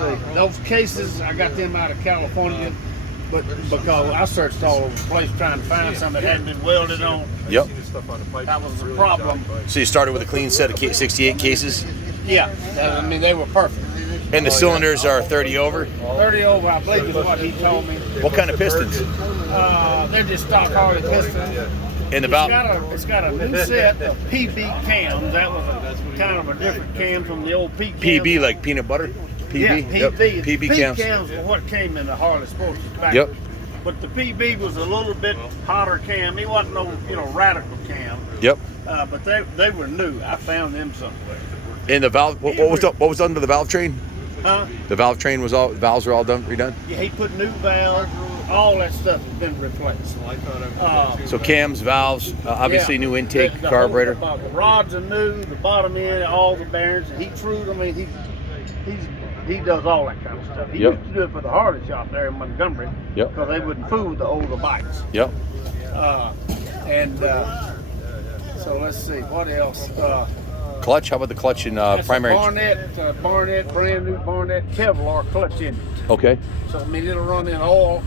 see. Those cases, I got them out of California, but because I searched all over the place trying to find something that hadn't been welded on. Yep. That was the problem. So you started with a clean set of 68 cases? Yeah, I mean, they were perfect. And the cylinders are 30 over? 30 over, I believe is what he told me. What kind of pistons? They're just stock Harley pistons. And the valve? It's got a new set of PB cams. That was kind of a different cam from the old P cams. PB, like peanut butter? PB? Yeah, PB. Yep. PB cams. cams were what came in the Harley Sports back. Yep. But the PB was a little bit hotter cam. He wasn't no, radical cam. Yep. But they were new. I found them somewhere. And the valve, what was done to the valve train? Huh? The valve train was valves were all redone? Yeah, he put new valves. All that stuff has been replaced. So cams, valves, obviously new intake, the carburetor. The rods are new, the bottom end, all the bearings. He trued. I mean, he does all that kind of stuff. He used to do it for the Harley shop there in Montgomery. Yep. Because they wouldn't fool with the older bikes. Yep. So let's see, what else? Clutch, how about the clutch in primary? Barnett, brand new Barnett Kevlar clutch in it. Okay. So I mean, it'll run in oil,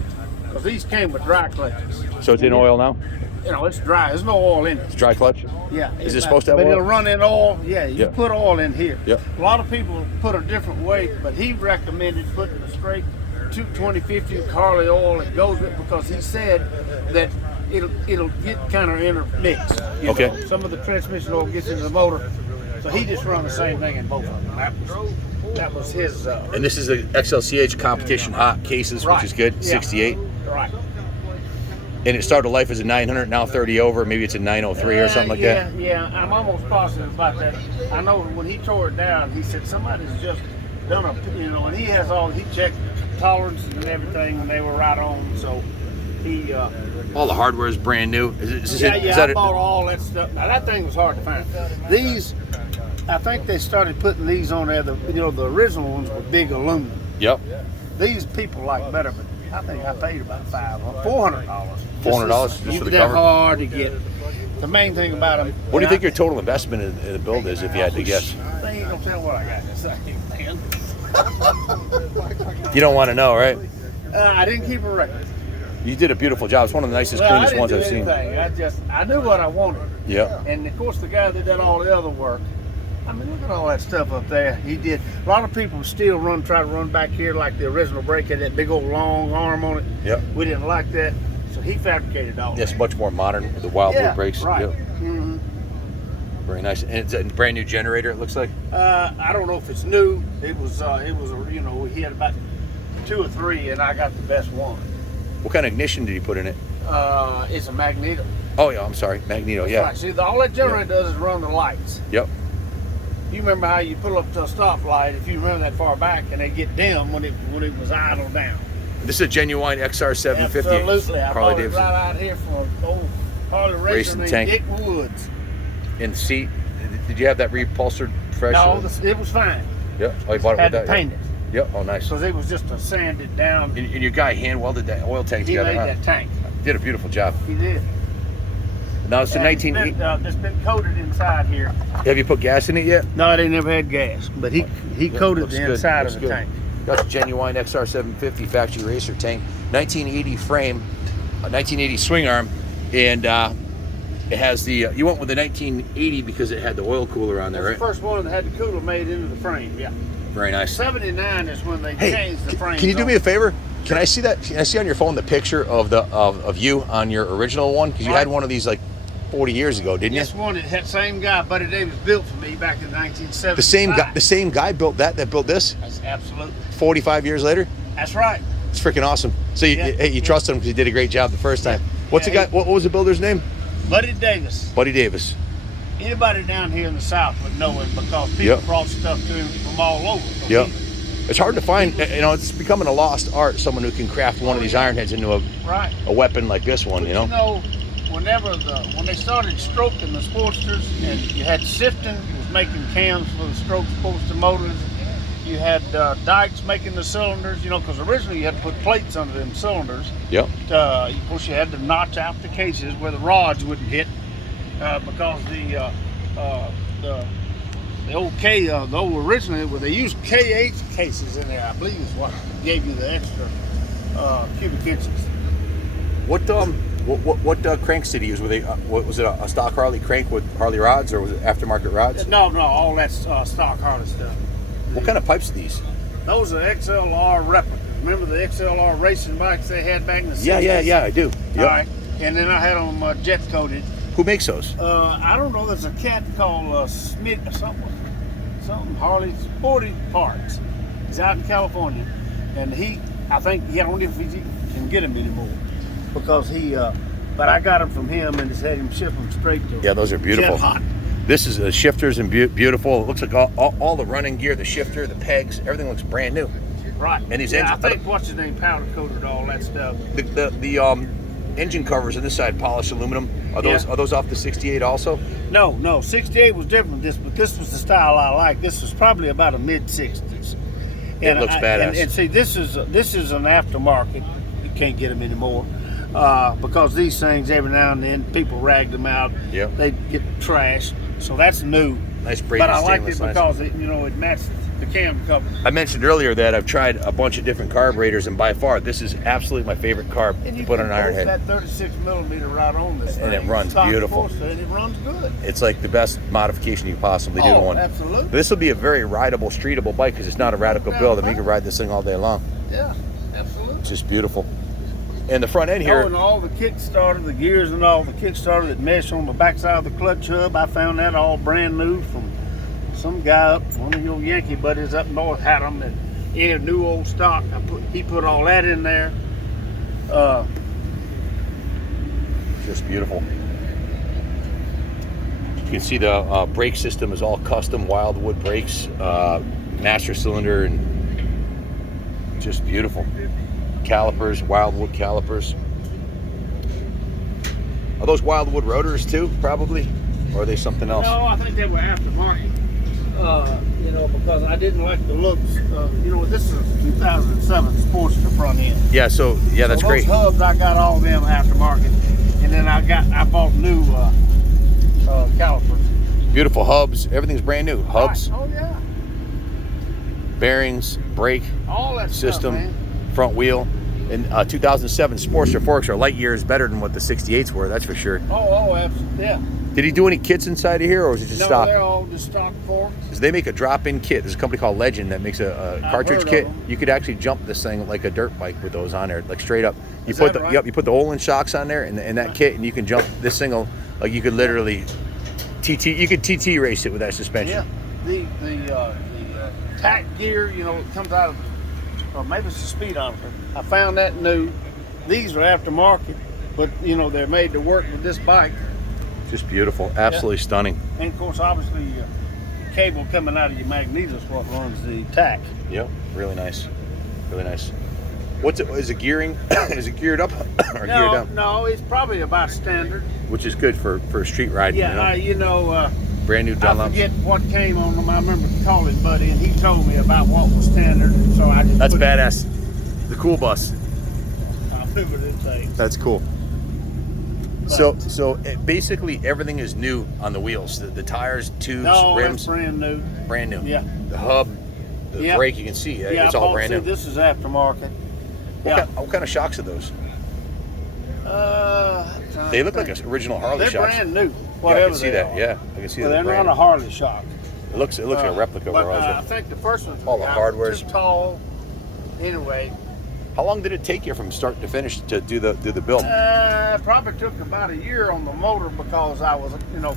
because these came with dry clutches. So it's in oil now? It's dry. There's no oil in it. It's dry clutch? Yeah. Is it supposed to have But oil? it'll run in oil. Yeah, you put oil in here. Yep. A lot of people put a different way, but he recommended putting a straight 220/50 Harley oil that goes with it, because he said that it'll get kind of intermixed. Okay. know. Some of the transmission oil gets into the motor, so he just run the same thing in both of them. That was his. And this is the XLCH competition hot cases, which is good. 68. Right. And it started life as a 900, now 30 over. Maybe it's a 903 or something like that. Yeah, I'm almost positive about that. I know when he tore it down, he said somebody's just done and he checked tolerances and everything, and they were right on. So he. All the hardware is brand new. I bought all that stuff. Now that thing was hard to find. These, I think they started putting these on there. The original ones were big aluminum. Yep. These people like better, but I think I paid about $400. $400 just for the they're cover. hard to get. The main thing about them. What do you think your total investment in the build is, if you had to guess? They ain't gonna tell what I got to say, man. You don't want to know, right? I didn't keep a record. You did a beautiful job. It's one of the nicest, cleanest ones I've seen. I knew what I wanted. Yeah. And of course, the guy that did all the other work. I mean, look at all that stuff up there. He did. A lot of people still try to run back here like the original brake had that big old long arm on it. Yep. We didn't like that, so he fabricated all. Yes, that. much more modern with the Wildwood brakes. Right. Yep. Mm-hmm. Very nice. And it's a brand new generator, it looks like. I don't know if it's new. It was he had about 2 or 3, and I got the best one. What kind of ignition did you put in it? It's a magneto. Oh yeah, I'm sorry, magneto. Yeah. Right. See, all that generator does is run the lights. Yep. You remember how you pull up to a stoplight, if you run that far back, and they get dim when it was idle down. This is a genuine XR900. Absolutely. I Harley bought it Davidson. right out here from an old Harley racer named tank. Dick Woods. In the seat, did you have that repulsored fresh? No, it was fine. Yep. Oh, you bought it Had with to that? paint it. Yep. Oh, nice. Because it was just a sanded down. And your guy hand welded that oil tank He together. made that tank. Did a beautiful job. He did. Now it's the And 1980. It's been coated inside here. Have you put gas in it yet? No, they never had gas, but he coated looks the good, inside looks of the good. tank. That's a genuine XR750 factory racer tank, 1980 frame, a 1980 swing arm, and it has the. You went with the 1980 because it had the oil cooler on there, That's right? the first one that had the cooler made into the frame. Yeah. Very nice. 79 is when they Hey, changed the frame. can you do me a favor? Can I see that? Can I see on your phone the picture of you on your original one? Because you had one of these like 40 years ago, didn't you? This one, that same guy, Buddy Davis, built for me back in 1975. The same guy built that built this. That's absolutely. 45 years later. That's right. It's freaking awesome. So you trust him because he did a great job the first time. What's the guy? What was the builder's name? Buddy Davis. Buddy Davis. Anybody down here in the South would know him because people brought stuff to him from all over. So Yep. It's hard to find. You know, it's becoming a lost art. Someone who can craft one of these iron heads into a weapon like this one. You know. When they started stroking the Sportsters, and you had Sifton was making cams for the stroke Sportster motors. You had Dykes making the cylinders, because originally you had to put plates under them cylinders. Yep. Of course, you had to notch out the cases where the rods wouldn't hit because the the old the old originally, well, they used KH cases in there, I believe is what gave you the extra cubic inches. What cranks did he use? Were they what was it, a stock Harley crank with Harley rods, or was it aftermarket rods? No, all that's stock Harley stuff. What kind of pipes are these? Those are XLR replicas. Remember the XLR racing bikes they had back in the 60s? Yeah, I do. Yep. All right, and then I had them jet coated. Who makes those? I don't know. There's a cat called Smith or something Harley Sporty Parts. He's out in California, and I think I don't know if he can get them anymore because but I got them from him and just had him ship them straight to. Yeah, those are beautiful. Jet hot. This is the shifters and beautiful. It looks like all the running gear, the shifter, the pegs, everything looks brand new. Right. And these engines, I think what's his name powder coated all that stuff. The engine covers on this side polished aluminum. Are those off the 68 also? No. 68 was different than this, but this was the style I like. This was probably about a mid 60s. It looks badass. And see, this is an aftermarket. You can't get them anymore because these things every now and then people rag them out. Yeah. They get trashed. So that's new. Nice braided But I liked it stainless, because it matched the cam cover. I mentioned earlier that I've tried a bunch of different carburetors, and by far this is absolutely my favorite carb to put on an iron head. That 36 millimeter right on this thing. And it runs beautiful. And it runs good. It's like the best modification you possibly do to one. Absolutely. This will be a very rideable, streetable bike because it's not a radical build. I mean, you can ride this thing all day long. Yeah, absolutely. It's just beautiful. And the front end here. And all the kickstarter, the gears and all the kickstarter that mesh on the backside of the clutch hub, I found that all brand new from some guy up, one of your Yankee buddies up north had them, and in a new old stock. He put all that in there. Just beautiful. You can see the brake system is all custom Wildwood brakes, master cylinder, and just beautiful. Calipers, Wildwood calipers. Are those Wildwood rotors too, probably? Or are they something else? No, I think they were aftermarket. Because I didn't like the looks. This is a 2007 Sportster front end. Yeah, that's great. Those hubs, I got all them aftermarket. And then I bought new calipers. Beautiful hubs. Everything's brand new. Hubs. Right. Oh, yeah. Bearings, brake, all that system, stuff, man. Front wheel. And 2007 Sportster forks are light years better than what the 68s were, that's for sure. Oh, absolutely. Yeah. Did he do any kits inside of here, or was it just stock? No, they're all just stock forks. Because they make a drop-in kit. There's a company called Legend that makes a cartridge kit. You could actually jump this thing like a dirt bike with those on there, like straight up. You put you put the Olin shocks on there and that kit, and you can jump this thing. Like you could literally you could TT race it with that suspension. Yeah. The tack gear, it comes out of, or maybe it's a speedometer. I found that new. These are aftermarket, but they're made to work with this bike. Just beautiful, absolutely stunning. And of course, obviously, the cable coming out of your magneto is what runs the tack. Yep, really nice, really nice. Is it gearing? Is it geared up or geared down? No, it's probably about standard. Which is good for street riding. Yeah, brand new Dunlops. I forget what came on them. I remember calling Buddy, and he told me about what was standard. And so I just That's badass. The cool bus. I remember this thing. That's cool. So basically everything is new on the wheels. The tires, tubes, rims. That's brand new. Brand new. Yeah. The hub, the brake, you can see. It's all brand new. This is aftermarket. What kind of shocks are those? They look like an original Harley shocks. They're brand new. I can see that. Yeah, I can see that. They're not a Harley shock. It looks like a replica of a Harley. I think the first one's all the hardware's too tall. Anyway. How long did it take you from start to finish to do the build? It probably took about a year on the motor because I was,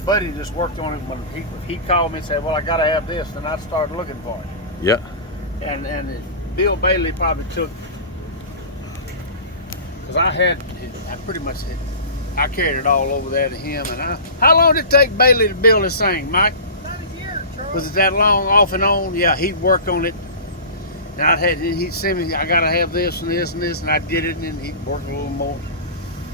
Buddy just worked on it when he called me and said, well, I got to have this, and I started looking for it. Yeah. And Bill Bailey probably took, because I carried it all over there to him. And how long did it take Bailey to build this thing, Mike? About a year, Charles. Was it that long, off and on? Yeah, he'd work on it. And he'd send me, I gotta have this and this and this, and I did it, and then he'd work a little more.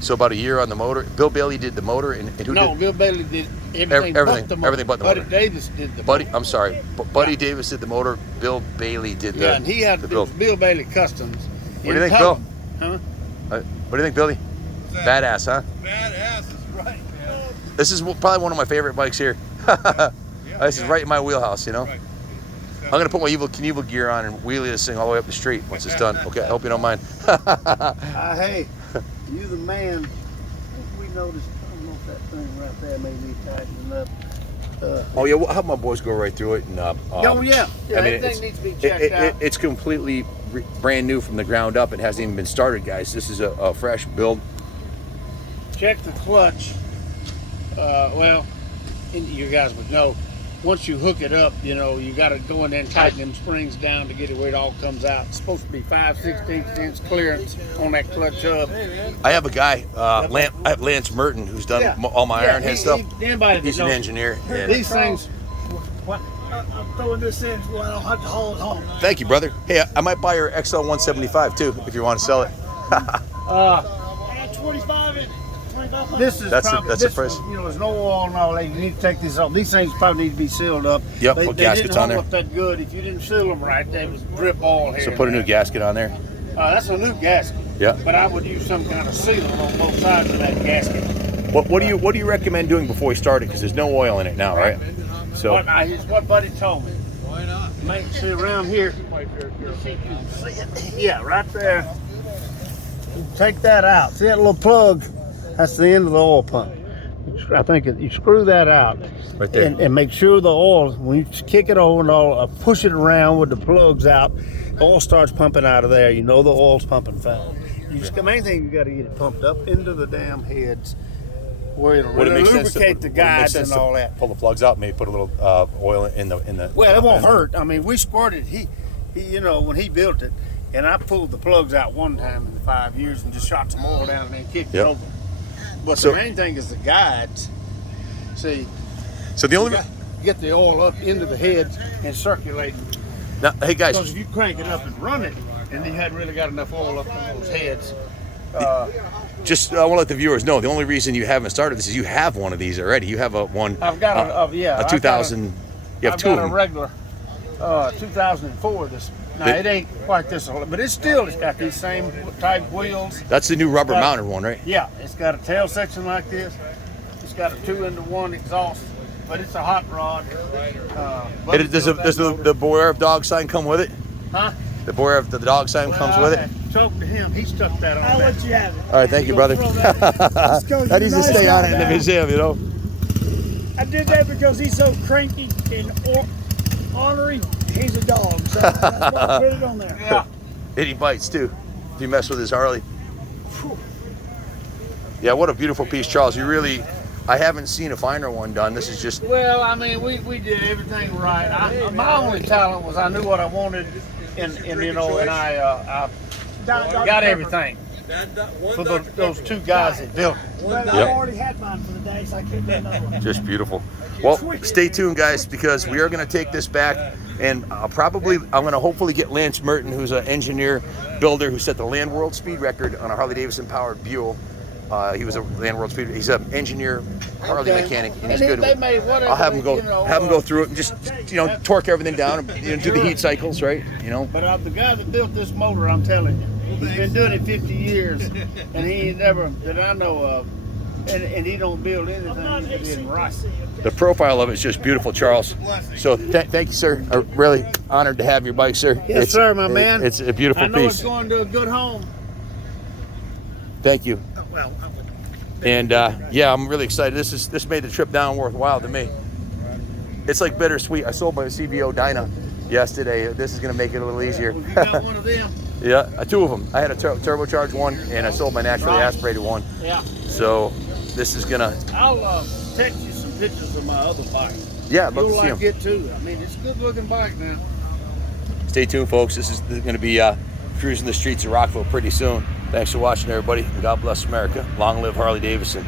So about a year on the motor. Bill Bailey did the motor, and who did? No, Bill Bailey did everything but the motor. Everything but the motor. Buddy Davis did the motor. I'm sorry. Buddy Davis did the motor. Bill Bailey did the and he had the build. Bill Bailey Customs. What do you think, Bill? Huh? What do you think, Billy? Badass, huh? Badass is right, man. This is probably one of my favorite bikes here. Yeah, This is right in my wheelhouse, you know. I'm gonna put my Evil Knievel gear on and wheelie this thing all the way up the street once it's done. Okay, I hope you don't mind. Hey, you the man. We noticed. I don't know if that thing right there may be tightening up. Oh yeah, I'll have my boys go right through it and. Oh yeah, I mean, everything needs to be checked out. It's completely brand new from the ground up. It hasn't even been started, guys. This is a fresh build. Check the clutch. Well, you guys would know. Once you hook it up, you know, you got to go in there and tighten them springs down to get it where it all comes out. It's supposed to be 5/16 inch clearance on that clutch hub. I have a guy, I have Lance Merton, who's done all my iron head stuff. He's an engineer. These things. I'm throwing this in so I don't have to haul it home. Thank you, brother. Hey, I might buy your XL175 too, if you want to sell it. 25 in it. This is that's probably, a price. You know, there's no oil and all that. You need to take these off. These things probably need to be sealed up. Yep, they put gaskets didn't on there. hold up that good. If you didn't seal them right, they would drip oil here. So put a new gasket on there. That's a new gasket. Yeah. But I would use some kind of sealant on both sides of that gasket. What do you recommend doing before you start it? Because there's no oil in it now, right? So. Here's what Buddy told me. Why not? Make see around here. Yeah, right there. Take that out. See that little plug? That's the end of the oil pump. I think you screw that out. Right there. And make sure the oil, when you kick it over and all, push it around with the plugs out, the oil starts pumping out of there. You know the oil's pumping fine. The main thing, you got to get it pumped up into the damn heads where it'll lubricate the guides and all that. Pull the plugs out, maybe put a little oil in the. Well, it won't hurt. I mean, we squirted. He, you know, when he built it, and I pulled the plugs out one time in the 5 years and just shot some oil down and then kicked it over. But the main thing is the guides. See, so the only get the oil up into the heads and circulating. Now, hey guys, because if you crank it up and run it, and you hadn't really got enough oil up in those heads. Just I want to let the viewers know the only reason you haven't started this is you have one of these already. You have one. I've got a 2000. You have two of them. I've got a regular 2004. It ain't quite this old, but it's got these same type wheels. That's the new rubber mounted one, right? Yeah, it's got a tail section like this. It's got a 2-into-1 exhaust, but it's a hot rod. Does the Beware of Dog sign come with it? Huh? The Beware of the Dog sign comes with it? Talk to him. He stuck that on. I'll let you have it. All right, thank you, brother. That needs to stay on it in the museum, you know. I did that because he's so cranky and ornery. He's a dog, so that's why I put it on there. Yeah. And he bites too, if you mess with his Harley. Yeah, what a beautiful piece, Charles. I haven't seen a finer one done. This is just... Well, I mean, we did everything right. My only talent was I knew what I wanted, and you know, and I got everything for those two guys that built it. But I already had mine for the day, so I couldn't do another one. Just beautiful. Well, stay tuned, guys, because we are going to take this back, and I'm going to hopefully get Lance Merton, who's an engineer, builder, who set the Land World Speed record on a Harley-Davidson powered Buell. He was a Land World Speed. He's an engineer, Harley mechanic, and he's good. I'll have him go through it and just torque everything down and do the heat cycles, right? You know. But the guy that built this motor, I'm telling you, he's been doing it 50 years, and he ain't never that I know of, and he don't build anything that isn't right. The profile of it is just beautiful, Charles. So thank you, sir. I'm really honored to have your bike, sir. Yes, sir, my man. It's a beautiful piece. I know it's going to a good home. Thank you. Well, and yeah, I'm really excited. This made the trip down worthwhile to me. It's like bittersweet. I sold my CVO Dyna yesterday. This is going to make it a little easier. Well, you got one of them. Yeah, two of them. I had a turbocharged one, and I sold my naturally aspirated one. Yeah. So this is gonna. I'll text you some pictures of my other bike. Yeah, I'd love to see them. You'll like it too. I mean, it's a good-looking bike now. Stay tuned, folks. This is going to be cruising the streets of Rockville pretty soon. Thanks for watching, everybody, and God bless America. Long live Harley Davidson.